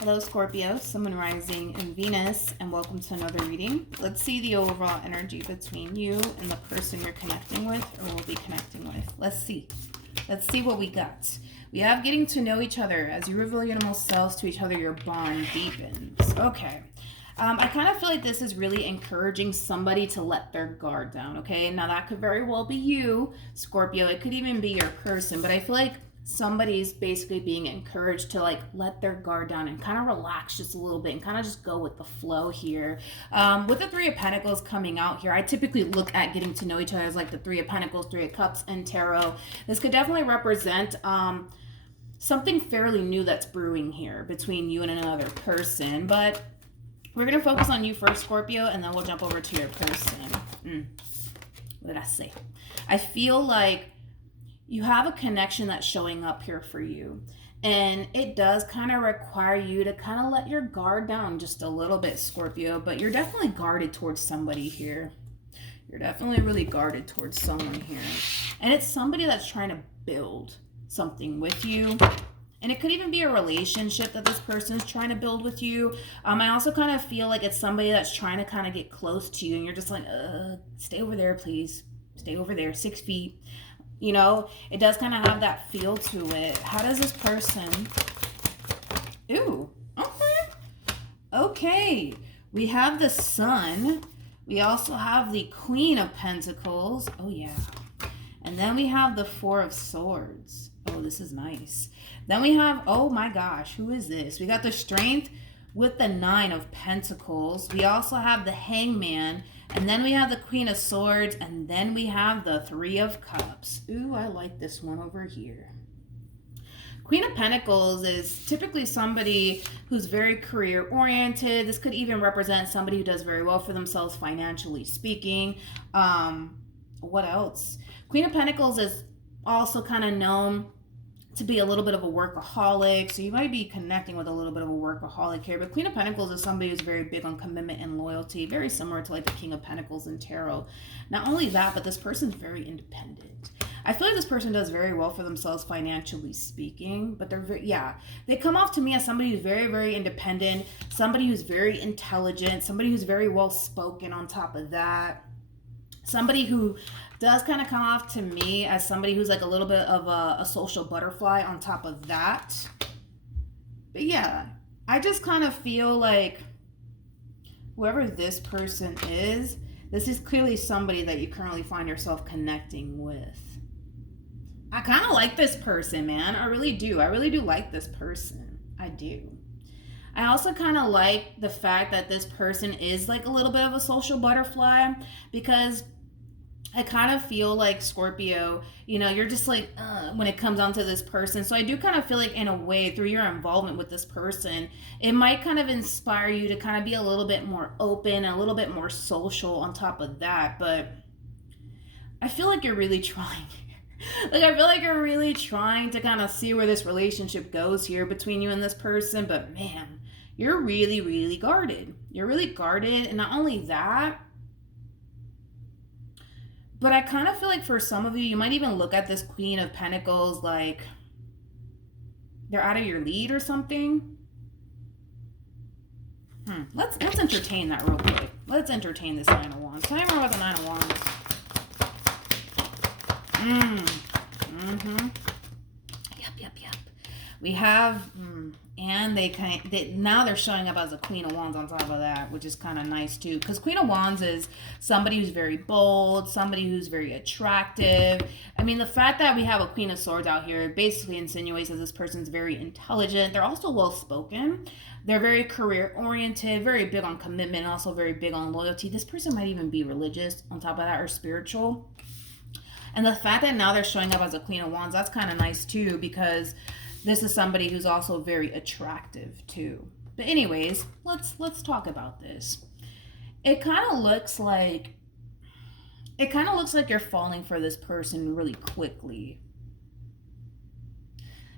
Hello, Scorpio, Sun, Moon, Rising, and Venus, and welcome to another reading. Let's see the overall energy between you and the person you're connecting with or will be connecting with. Let's see. Let's see what we got. We have getting to know each other. As you reveal your innermost selves to each other, your bond deepens. Okay. I kind of feel like this is really encouraging somebody to let their guard down, okay? Now, that could very well be you, Scorpio. It could even be your person, but I feel like somebody's basically being encouraged to like let their guard down and kind of relax just a little bit and kind of just go with the flow here. With the Three of Pentacles coming out here, I typically look at getting to know each other as like the Three of Pentacles, Three of Cups, and Tarot. This could definitely represent something fairly new that's brewing here between you and another person, but we're going to focus on you first, Scorpio, and then we'll jump over to your person. What did I say? I feel like you have a connection that's showing up here for you. And it does kind of require you to kind of let your guard down just a little bit, Scorpio. But you're definitely guarded towards somebody here. You're definitely really guarded towards someone here. And it's somebody that's trying to build something with you. And it could even be a relationship that this person is trying to build with you. I also kind of feel like it's somebody that's trying to kind of get close to you. And you're just like, stay over there, please. Stay over there, 6 feet. You know, it does kind of have that feel to it. How does this person... Ooh, okay. Okay. We have the Sun. We also have the Queen of Pentacles. Oh, yeah. And then we have the Four of Swords. Oh, this is nice. Then we have, oh my gosh, who is this? We got the Strength with the Nine of Pentacles. We also have the Hangman. And then we have the Queen of Swords, and then we have the Three of Cups. Ooh, I like this one over here. Queen of Pentacles is typically somebody who's very career-oriented. This could even represent somebody who does very well for themselves financially speaking. What else? Queen of Pentacles is also kind of known to be a little bit of a workaholic, so you might be connecting with a little bit of a workaholic here. But Queen of Pentacles is somebody who's very big on commitment and loyalty, very similar to like the King of Pentacles in Tarot. Not only that, but this person's very independent. I feel like this person does very well for themselves financially speaking, but they're very, they come off to me as somebody who's very, very independent, somebody who's very intelligent, somebody who's very well spoken on top of that. Somebody who does kind of come off to me as somebody who's like a little bit of a social butterfly on top of that. But yeah, I just kind of feel like whoever this person is, this is clearly somebody that you currently find yourself connecting with. I kind of like this person, man. I really do. I really do like this person. I do. I also kind of like the fact that this person is like a little bit of a social butterfly, because I kind of feel like, Scorpio, you know, you're just like, when it comes onto this person. So I do kind of feel like, in a way, through your involvement with this person, it might kind of inspire you to kind of be a little bit more open, a little bit more social on top of that. But I feel like you're really trying. Like, I feel like you're really trying to kind of see where this relationship goes here between you and this person. But man, you're really, really guarded. You're really guarded. And not only that, but I kind of feel like for some of you, you might even look at this Queen of Pentacles like they're out of your league or something. Let's entertain that real quick. Let's entertain this Nine of Wands. Tell me more about the Nine of Wands. Yep. We have, and now they're showing up as a Queen of Wands on top of that, which is kind of nice too. Because Queen of Wands is somebody who's very bold, somebody who's very attractive. I mean, the fact that we have a Queen of Swords out here basically insinuates that this person's very intelligent. They're also well-spoken. They're very career-oriented, very big on commitment, also very big on loyalty. This person might even be religious on top of that, or spiritual. And the fact that now they're showing up as a Queen of Wands, that's kind of nice too, because this is somebody who's also very attractive too. But anyways, let's talk about this. It kind of looks like you're falling for this person really quickly.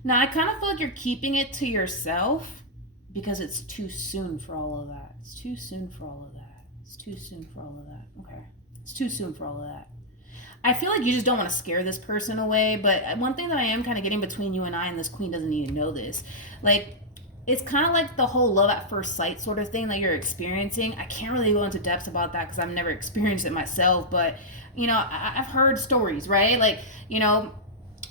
Now, I kind of feel like you're keeping it to yourself because it's too soon for all of that. It's too soon for all of that. It's too soon for all of that. Okay. It's too soon for all of that. I feel like you just don't want to scare this person away, but one thing that I am kind of getting between you and this queen doesn't even know this. Like, it's kind of like the whole love at first sight sort of thing that you're experiencing. I can't really go into depths about that because I've never experienced it myself, but you know, I've heard stories, right? Like, you know,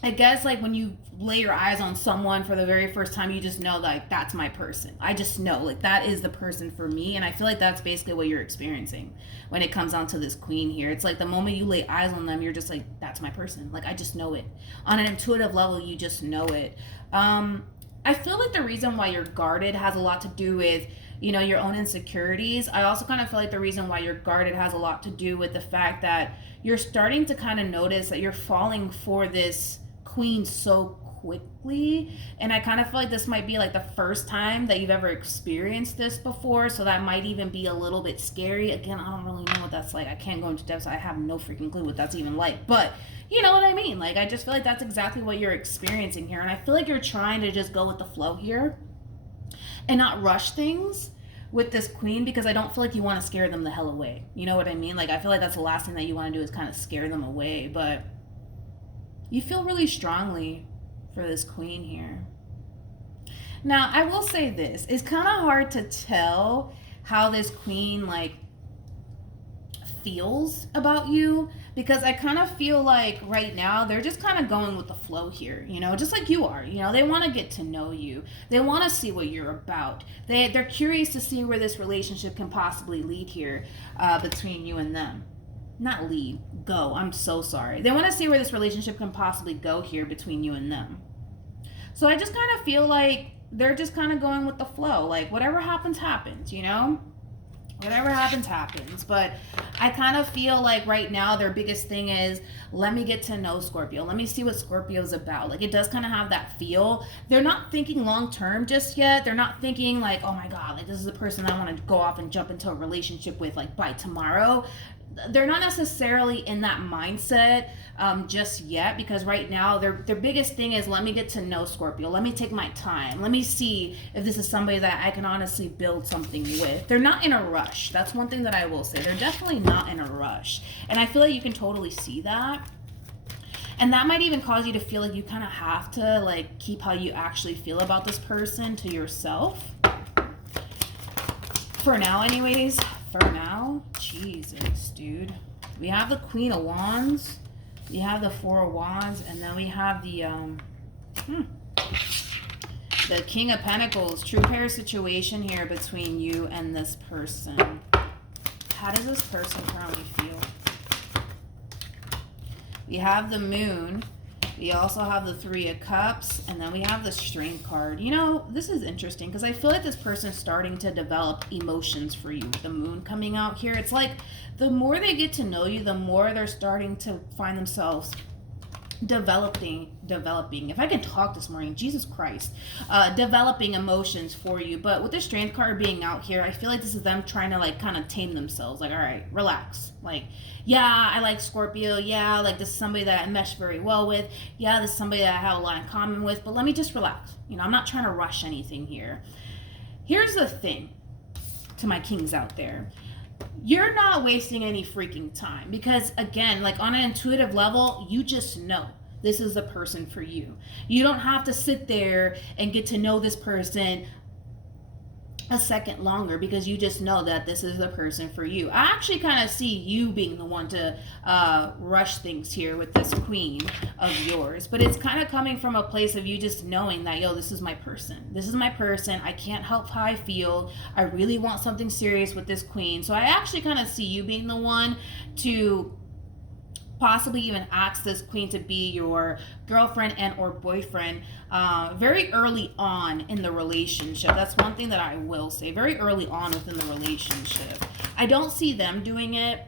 I guess like when you lay your eyes on someone for the very first time, you just know like that's my person. I just know like that is the person for me. And I feel like that's basically what you're experiencing when it comes down to this queen here. It's like the moment you lay eyes on them, you're just like, that's my person. Like I just know it. On an intuitive level, you just know it. I feel like the reason why you're guarded has a lot to do with, you know, your own insecurities. I also kind of feel like the reason why you're guarded has a lot to do with the fact that you're starting to kind of notice that you're falling for this queen so quickly. And I kind of feel like this might be like the first time that you've ever experienced this before. So that might even be a little bit scary. Again, I don't really know what that's like. I can't go into depth. I have no freaking clue what that's even like. But you know what I mean? Like, I just feel like that's exactly what you're experiencing here. And I feel like you're trying to just go with the flow here and not rush things with this queen, because I don't feel like you want to scare them the hell away. You know what I mean? Like, I feel like that's the last thing that you want to do is kind of scare them away. But you feel really strongly for this queen here. Now, I will say this. It's kind of hard to tell how this queen, like, feels about you, because I kind of feel like right now they're just kind of going with the flow here, you know, just like you are. You know, they want to get to know you. They want to see what you're about. They're curious to see where this relationship can possibly lead here between you and them. Not lead, go. I'm so sorry. They want to see where this relationship can possibly go here between you and them. So I just kind of feel like they're just kind of going with the flow. Like, whatever happens, happens, you know? Whatever happens, happens. But I kind of feel like right now their biggest thing is, let me get to know Scorpio. Let me see what Scorpio's about. Like, it does kind of have that feel. They're not thinking long term just yet. They're not thinking like, oh my God, like this is the person I want to go off and jump into a relationship with like by tomorrow. They're not necessarily in that mindset just yet, because right now their biggest thing is, let me get to know Scorpio. Let me take my time. Let me see if this is somebody that I can honestly build something with. They're not in a rush. That's one thing that I will say. They're definitely not in a rush. And I feel like you can totally see that. And that might even cause you to feel like you kind of have to like keep how you actually feel about this person to yourself. For now, anyways. For now, Jesus, dude. We have the Queen of Wands, we have the Four of Wands, and then we have the King of Pentacles. True pair situation here between you and this person. How does this person currently feel? We have the Moon. We also have the Three of Cups, and then we have the Strength card. You know, this is interesting because I feel like this person's starting to develop emotions for you with the Moon coming out here. It's like the more they get to know you, the more they're starting to find themselves developing. If I can talk this morning, Jesus Christ. Developing emotions for you. But with the Strength card being out here, I feel like this is them trying to like kind of tame themselves. Like, all right, relax. Like, yeah, I like Scorpio. Yeah, like this is somebody that I mesh very well with. Yeah, this is somebody that I have a lot in common with. But let me just relax. You know, I'm not trying to rush anything here. Here's the thing to my kings out there. You're not wasting any freaking time, because again, like on an intuitive level, you just know this is the person for you. You don't have to sit there and get to know this person a second longer, because you just know that this is the person for you. I actually kind of see you being the one to rush things here with this queen of yours, but it's kind of coming from a place of you just knowing that, yo, this is my person. This is my person. I can't help how I feel. I really want something serious with this queen. So I actually kind of see you being the one to possibly even ask this queen to be your girlfriend and or boyfriend very early on in the relationship. That's one thing that I will say. Very early on within the relationship. I don't see them doing it,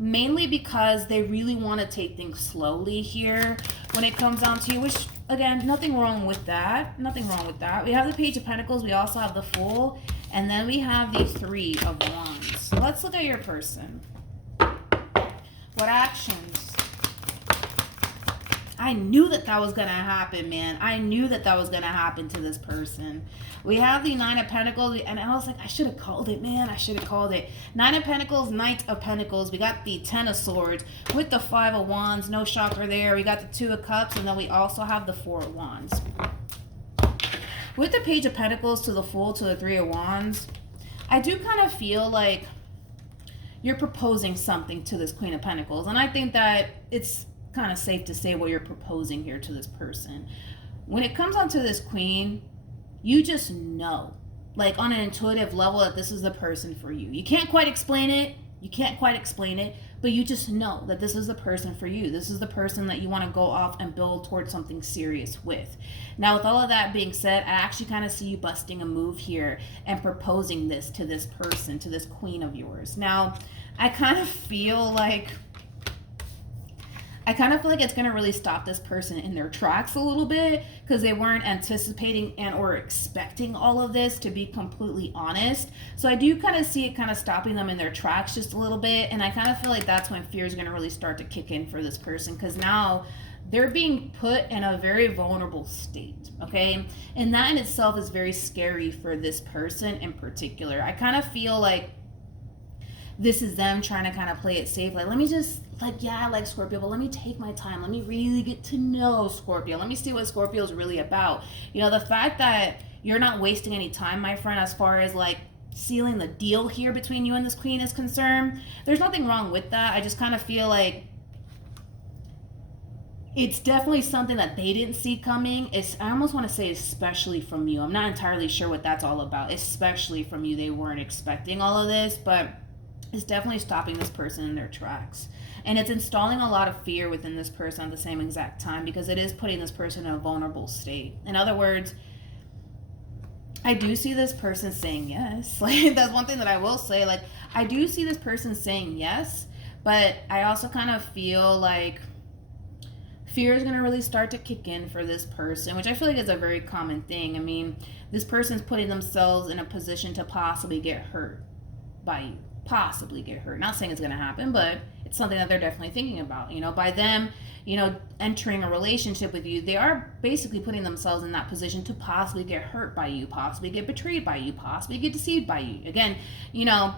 mainly because they really want to take things slowly here when it comes down to you, which again, nothing wrong with that. Nothing wrong with that. We have the Page of Pentacles. We also have the Fool. And then we have the Three of Wands. So let's look at your person. What actions? I knew that was going to happen, man. I knew that was going to happen to this person. We have the Nine of Pentacles, and I was like, I should have called it, man. I should have called it. Nine of Pentacles, Knight of Pentacles. We got the Ten of Swords with the Five of Wands. No shocker there. We got the Two of Cups, and then we also have the Four of Wands. With the Page of Pentacles to the Fool to the Three of Wands, I do kind of feel like you're proposing something to this Queen of Pentacles. And I think that it's kind of safe to say what you're proposing here to this person. When it comes onto this Queen, you just know, like on an intuitive level, that this is the person for you. You can't quite explain it. You can't quite explain it, but you just know that this is the person for you. This is the person that you want to go off and build towards something serious with. Now, with all of that being said, I actually kind of see you busting a move here and proposing this to this person, to this Queen of yours. Now, I kind of feel like it's going to really stop this person in their tracks a little bit, because they weren't anticipating and or expecting all of this, to be completely honest. So I do kind of see it kind of stopping them in their tracks just a little bit. And I kind of feel like that's when fear is going to really start to kick in for this person, because now they're being put in a very vulnerable state, okay? And that in itself is very scary for this person in particular. I kind of feel like this is them trying to kind of play it safe. Like, let me just, like, yeah, I like Scorpio, but let me take my time. Let me really get to know Scorpio. Let me see what Scorpio is really about. You know, the fact that you're not wasting any time, my friend, as far as like sealing the deal here between you and this Queen is concerned, there's nothing wrong with that. I just kind of feel like it's definitely something that they didn't see coming. I almost want to say especially from you. I'm not entirely sure what that's all about. Especially from you. They weren't expecting all of this, but it's definitely stopping this person in their tracks. And it's installing a lot of fear within this person at the same exact time, because it is putting this person in a vulnerable state. In other words, I do see this person saying yes. Like, that's one thing that I will say. Like, I do see this person saying yes, but I also kind of feel like fear is going to really start to kick in for this person, which I feel like is a very common thing. I mean, this person's putting themselves in a position to possibly get hurt by you. Possibly get hurt. Not saying it's going to happen, but it's something that they're definitely thinking about. You know, by them, you know, entering a relationship with you, they are basically putting themselves in that position to possibly get hurt by you, possibly get betrayed by you, possibly get deceived by you. Again, you know,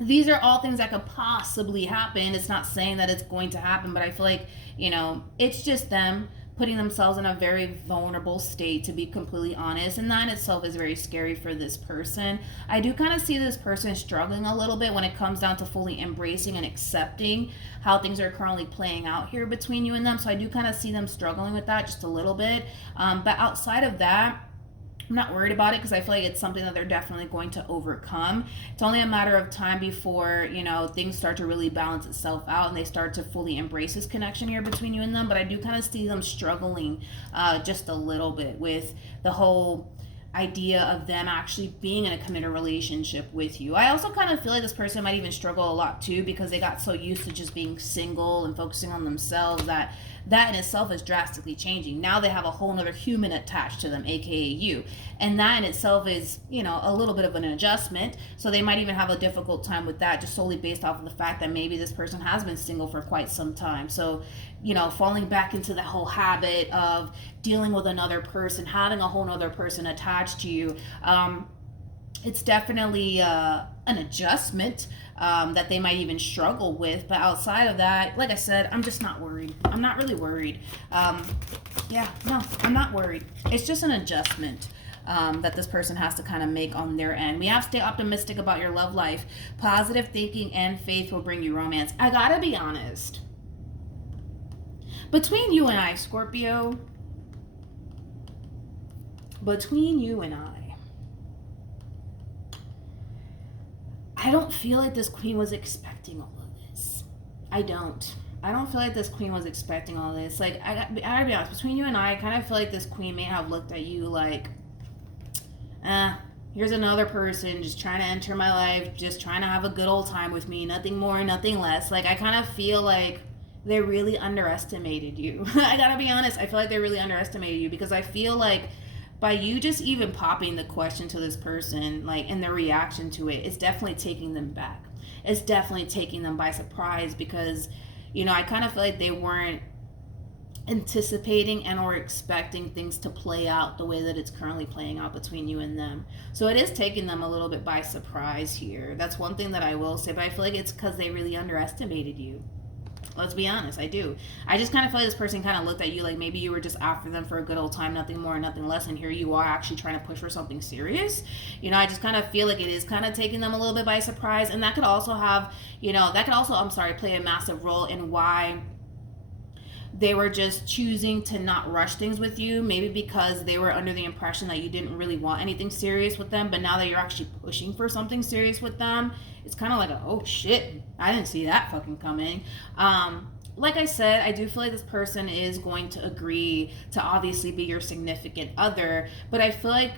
these are all things that could possibly happen. It's not saying that it's going to happen, but I feel like, you know, it's just them putting themselves in a very vulnerable state, to be completely honest. And that in itself is very scary for this person. I do kind of see this person struggling a little bit when it comes down to fully embracing and accepting how things are currently playing out here between you and them. So I do kind of see them struggling with that just a little bit. But outside of that, I'm not worried about it, because I feel like it's something that they're definitely going to overcome. It's only a matter of time before, you know, things start to really balance itself out and they start to fully embrace this connection here between you and them. But I do kind of see them struggling just a little bit with the whole idea of them actually being in a committed relationship with you. I also kind of feel like this person might even struggle a lot too, because they got so used to just being single and focusing on themselves that in itself is drastically changing. Now they have a whole nother human attached to them, aka you. And that in itself is, you know, a little bit of an adjustment. So they might even have a difficult time with that, just solely based off of the fact that maybe this person has been single for quite some time. So, you know, falling back into that whole habit of dealing with another person, having a whole nother person attached to you, it's definitely an adjustment that they might even struggle with. But outside of that, like I said, I'm just not worried. I'm not really worried. Yeah, no, I'm not worried. It's just an adjustment that this person has to kind of make on their end. We have to stay optimistic about your love life. Positive thinking and faith will bring you romance. I gotta be honest. Between you and I, Scorpio, between you and I don't feel like this Queen was expecting all of this. I don't feel like this Queen was expecting all this. Like, I gotta be honest, between you and I kind of feel like this Queen may have looked at you like, here's another person just trying to enter my life, just trying to have a good old time with me, nothing more, nothing less. Like, I kind of feel like they really underestimated you. I gotta be honest, I feel like they really underestimated you, because I feel like by you just even popping the question to this person, like, and their reaction to it, it's definitely taking them back. It's definitely taking them by surprise, because, you know, I kind of feel like they weren't anticipating and or expecting things to play out the way that it's currently playing out between you and them. So it is taking them a little bit by surprise here. That's one thing that I will say, but I feel like it's because they really underestimated you. Let's be honest, I do. I just kind of feel like this person kind of looked at you like maybe you were just after them for a good old time, nothing more, nothing less, and here you are actually trying to push for something serious. You know, I just kind of feel like it is kind of taking them a little bit by surprise, and that could also have, you know, that could also, play a massive role in why they were just choosing to not rush things with you, maybe because they were under the impression that you didn't really want anything serious with them, but now that you're actually pushing for something serious with them, it's kind of like, oh shit, I didn't see that fucking coming. Like I said, I do feel like this person is going to agree to obviously be your significant other, but I feel like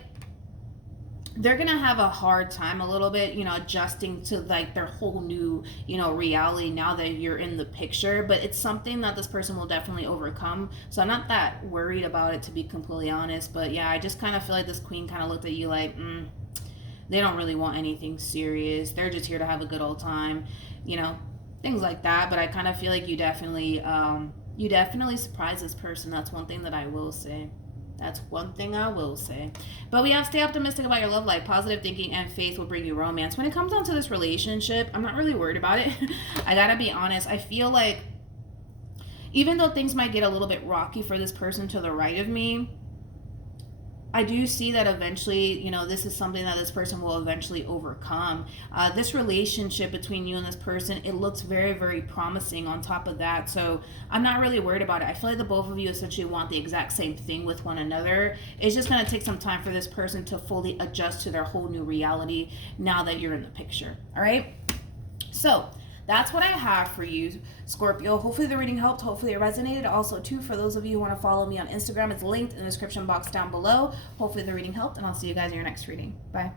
they're gonna have a hard time a little bit, you know, adjusting to like their whole new, you know, reality now that you're in the picture. But it's something that this person will definitely overcome. So I'm not that worried about it, to be completely honest. But yeah, I just kind of feel like this queen kind of looked at you like, they don't really want anything serious. They're just here to have a good old time, you know, things like that. But I kind of feel like you definitely surprise this person. That's one thing that I will say. That's one thing I will say. But we have stay optimistic about your love life. Positive thinking and faith will bring you romance. When it comes down to this relationship, I'm not really worried about it. I gotta be honest. I feel like even though things might get a little bit rocky for this person to the right of me, I do see that eventually, you know, this is something that this person will eventually overcome. This relationship between you and this person, it looks very, very promising on top of that. So I'm not really worried about it. I feel like the both of you essentially want the exact same thing with one another. It's just going to take some time for this person to fully adjust to their whole new reality now that you're in the picture. All right? So that's what I have for you, Scorpio. Hopefully the reading helped. Hopefully it resonated. Also, too, for those of you who want to follow me on Instagram, it's linked in the description box down below. Hopefully the reading helped, and I'll see you guys in your next reading. Bye.